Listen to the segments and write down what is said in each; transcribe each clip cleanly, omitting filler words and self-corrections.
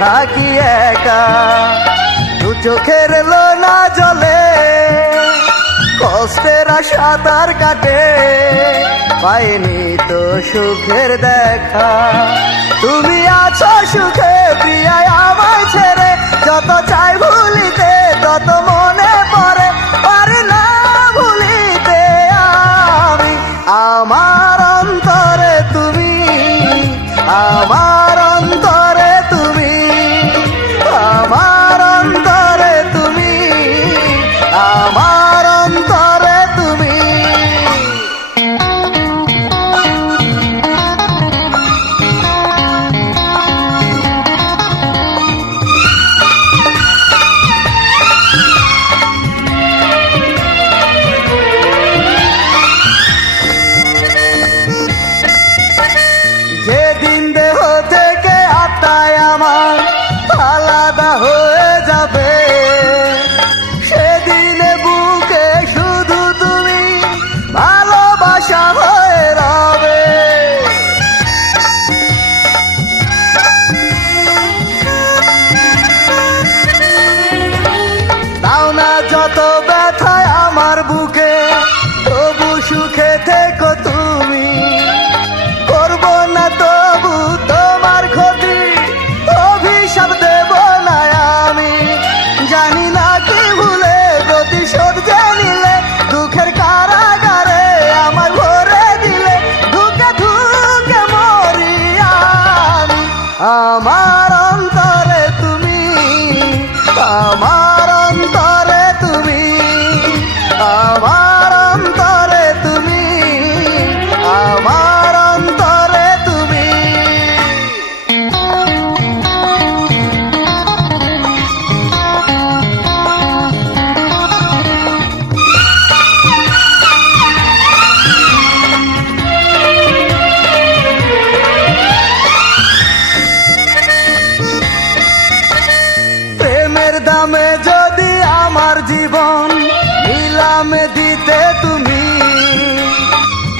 থাকি একা। দু চোখের লোনা জলে কষ্টের সাঁতার কাটে, পাইনি তো সুখের দেখা। তুমি আছো সুখে প্রিয়া আমায় ছেড়ে, যত চাই ভুলিতে তত মনে পড়ে, পারি না ভুলিতে আমি। আমার অন্তরে তুমি, আমার অন্তরে তুমি, আমার অন্তরে তুমি, আমার অন্তরে তুমি। যেদিন দেহ থেকে আত্মায় আমার আলাদা হয়ে যাবে, সেদিনে বুকে শুধু তুমি ভালোবাসা হয়ে রবে। দাও না যত ব্যথায় আমার বুকে, তবু সুখে থেকো তুমি। করব না তবু তোমার ক্ষতি, অভিশাপ দেব না আমি। জানি না কি ভুলে প্রতিশোধ যে নিলে, দুঃখের কারাগারে আমার ভরে দিলে, ধুকে ধুকে মরি আমি। আমার অন্তরে তুমি, আমার অন্তরে তুমি, আমার অন্তরে তুমি, আমার অন্তরে তুমি। প্রেমের দামে যদি আমার জীবন নিলামে দিতে তুমি,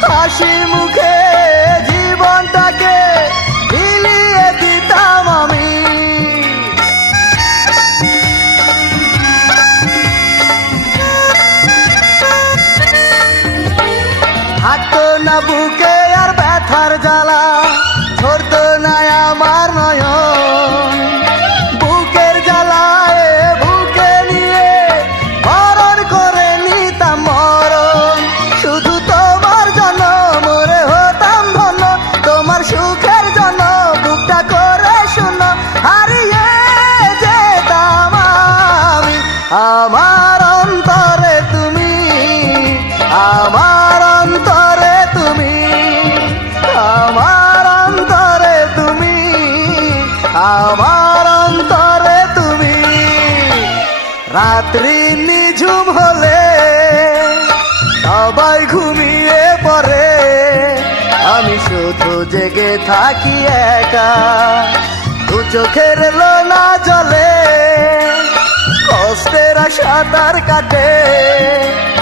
হাসি মুখে জীবনটাকে বিলিয়ে দিতাম আমি। থাকতো না বুকে আর ব্যথার জ্বালা, ধরতো না আমার নয়ন। বুকের জ্বালায় বুকে নিয়ে মরণ করে নিতাম মরণ। শুধু তোমার জন্য মরে হতাম ধন্য, তোমার সুখের জন্য বুকটা করে শূন্য হারিয়ে যেতাম আমি। আমার অন্তরে তুমি, আমার অন্তরে তুমি, আমার অন্তরে তুমি, আমার অন্তরে তুমি। রাত্রি নিঝুম হলে সবাই ঘুমিয়ে পড়ে, আমি শুধু জেগে থাকি একা। দু চোখের লোনা জলে কষ্টের সাঁতার কাটে,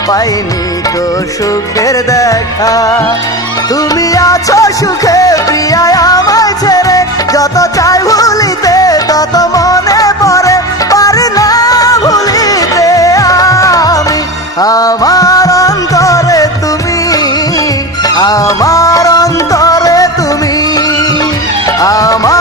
পাইনি তো সুখের দেখা। তুমি আছো সুখে প্রিয়া আমায় ছেড়ে, যত চাই ভুলিতে তত মনে পড়ে, পারি না ভুলিতে আমি। আমার অন্তরে তুমি, আমার অন্তরে তুমি, আমার